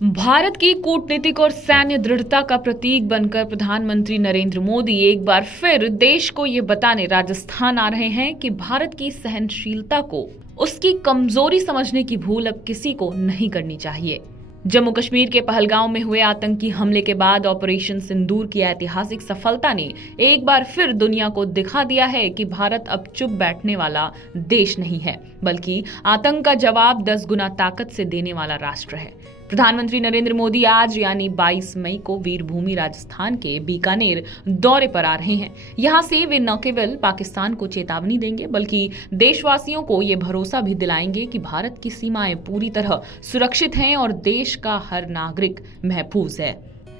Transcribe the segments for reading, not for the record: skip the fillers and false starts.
भारत की कूटनीतिक और सैन्य दृढ़ता का प्रतीक बनकर प्रधानमंत्री नरेंद्र मोदी एक बार फिर देश को ये बताने राजस्थान आ रहे हैं कि भारत की सहनशीलता को उसकी कमजोरी समझने की भूल अब किसी को नहीं करनी चाहिए। जम्मू कश्मीर के पहलगांव में हुए आतंकी हमले के बाद ऑपरेशन सिंदूर की ऐतिहासिक सफलता ने एक बार फिर दुनिया को दिखा दिया है कि भारत अब चुप बैठने वाला देश नहीं है, बल्कि आतंक का जवाब 10 गुना ताकत से देने वाला राष्ट्र है। प्रधानमंत्री नरेंद्र मोदी आज यानी 22 मई को वीरभूमि राजस्थान के बीकानेर दौरे पर आ रहे हैं। यहां से वे न केवल पाकिस्तान को चेतावनी देंगे बल्कि देशवासियों को ये भरोसा भी दिलाएंगे कि भारत की सीमाएं पूरी तरह सुरक्षित हैं और देश का हर नागरिक महफूज है।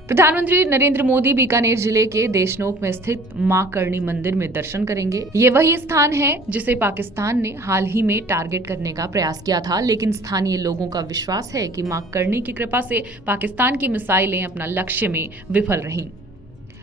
प्रधानमंत्री नरेंद्र मोदी बीकानेर जिले के देशनोक में स्थित मां करणी मंदिर में दर्शन करेंगे। ये वही स्थान है जिसे पाकिस्तान ने हाल ही में टारगेट करने का प्रयास किया था, लेकिन स्थानीय लोगों का विश्वास है कि मां करणी की कृपा से पाकिस्तान की मिसाइलें अपना लक्ष्य में विफल रहीं।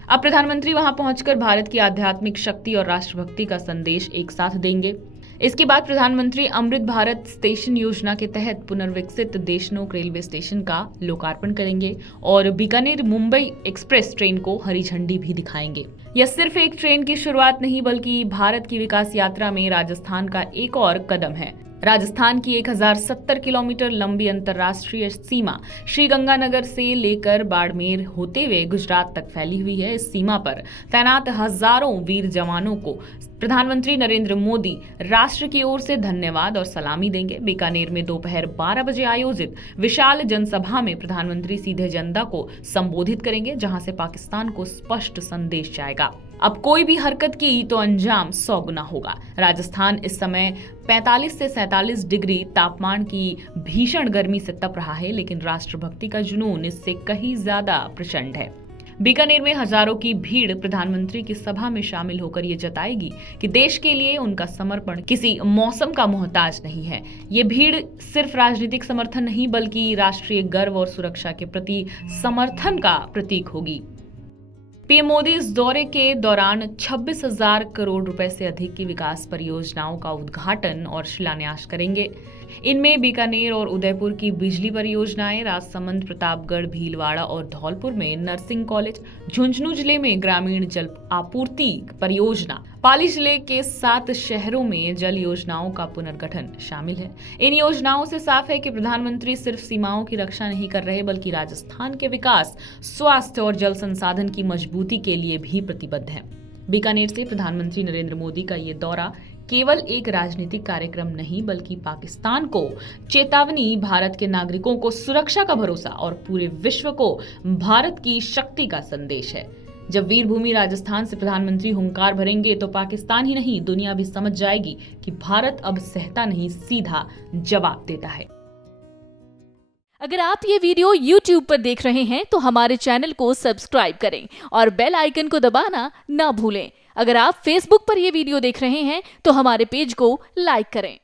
अब प्रधानमंत्री वहां पहुंचकर भारत की आध्यात्मिक शक्ति और राष्ट्रभक्ति का संदेश एक साथ देंगे। इसके बाद प्रधानमंत्री अमृत भारत स्टेशन योजना के तहत पुनर्विकसित देशनोक रेलवे स्टेशन का लोकार्पण करेंगे और बीकानेर मुंबई एक्सप्रेस ट्रेन को हरी झंडी भी दिखाएंगे। यह सिर्फ एक ट्रेन की शुरुआत नहीं बल्कि भारत की विकास यात्रा में राजस्थान का एक और कदम है। राजस्थान की 1070 किलोमीटर लंबी अंतर्राष्ट्रीय सीमा श्रीगंगानगर से लेकर बाड़मेर होते हुए गुजरात तक फैली हुई है। इस सीमा पर तैनात हजारों वीर जवानों को प्रधानमंत्री नरेंद्र मोदी राष्ट्र की ओर से धन्यवाद और सलामी देंगे। बीकानेर में दोपहर 12 बजे आयोजित विशाल जनसभा में प्रधानमंत्री सीधे जनता को संबोधित करेंगे, जहां से पाकिस्तान को स्पष्ट संदेश जाएगा, अब कोई भी हरकत की तो अंजाम 100 गुना होगा। राजस्थान इस समय 45 से 47 डिग्री तापमान की भीषण गर्मी से तप रहा है, लेकिन राष्ट्रभक्ति का जुनून इससे कहीं ज्यादा प्रचंड है। बीकानेर में हजारों की भीड़ प्रधानमंत्री की सभा में शामिल होकर ये जताएगी कि देश के लिए उनका समर्पण किसी मौसम का मोहताज नहीं है। ये भीड़ सिर्फ राजनीतिक समर्थन नहीं बल्कि राष्ट्रीय गर्व और सुरक्षा के प्रति समर्थन का प्रतीक होगी। पीएम मोदी इस दौरे के दौरान 26,000 करोड़ रुपए से अधिक की विकास परियोजनाओं का उद्घाटन और शिलान्यास करेंगे। इनमें बीकानेर और उदयपुर की बिजली परियोजनाएं, राजसमंद, प्रतापगढ़, भीलवाड़ा और धौलपुर में नर्सिंग कॉलेज, झुंझुनू जिले में ग्रामीण जल आपूर्ति परियोजना, पाली जिले के 7 शहरों में जल योजनाओं का पुनर्गठन शामिल है। इन योजनाओं से साफ है कि प्रधानमंत्री सिर्फ सीमाओं की रक्षा नहीं कर रहे बल्कि राजस्थान के विकास, स्वास्थ्य और जल संसाधन की मजबूती के लिए भी प्रतिबद्ध है। बीकानेर से प्रधानमंत्री नरेंद्र मोदी का ये दौरा केवल एक राजनीतिक कार्यक्रम नहीं बल्कि पाकिस्तान को चेतावनी, भारत के नागरिकों को सुरक्षा का भरोसा और पूरे विश्व को भारत की शक्ति का संदेश है। जब वीरभूमि राजस्थान से प्रधानमंत्री हुंकार भरेंगे तो पाकिस्तान ही नहीं दुनिया भी समझ जाएगी कि भारत अब सहता नहीं, सीधा जवाब देता है। अगर आप ये वीडियो YouTube पर देख रहे हैं तो हमारे चैनल को सब्सक्राइब करें और बेल आइकन को दबाना ना भूलें। अगर आप Facebook पर ये वीडियो देख रहे हैं तो हमारे पेज को लाइक करें।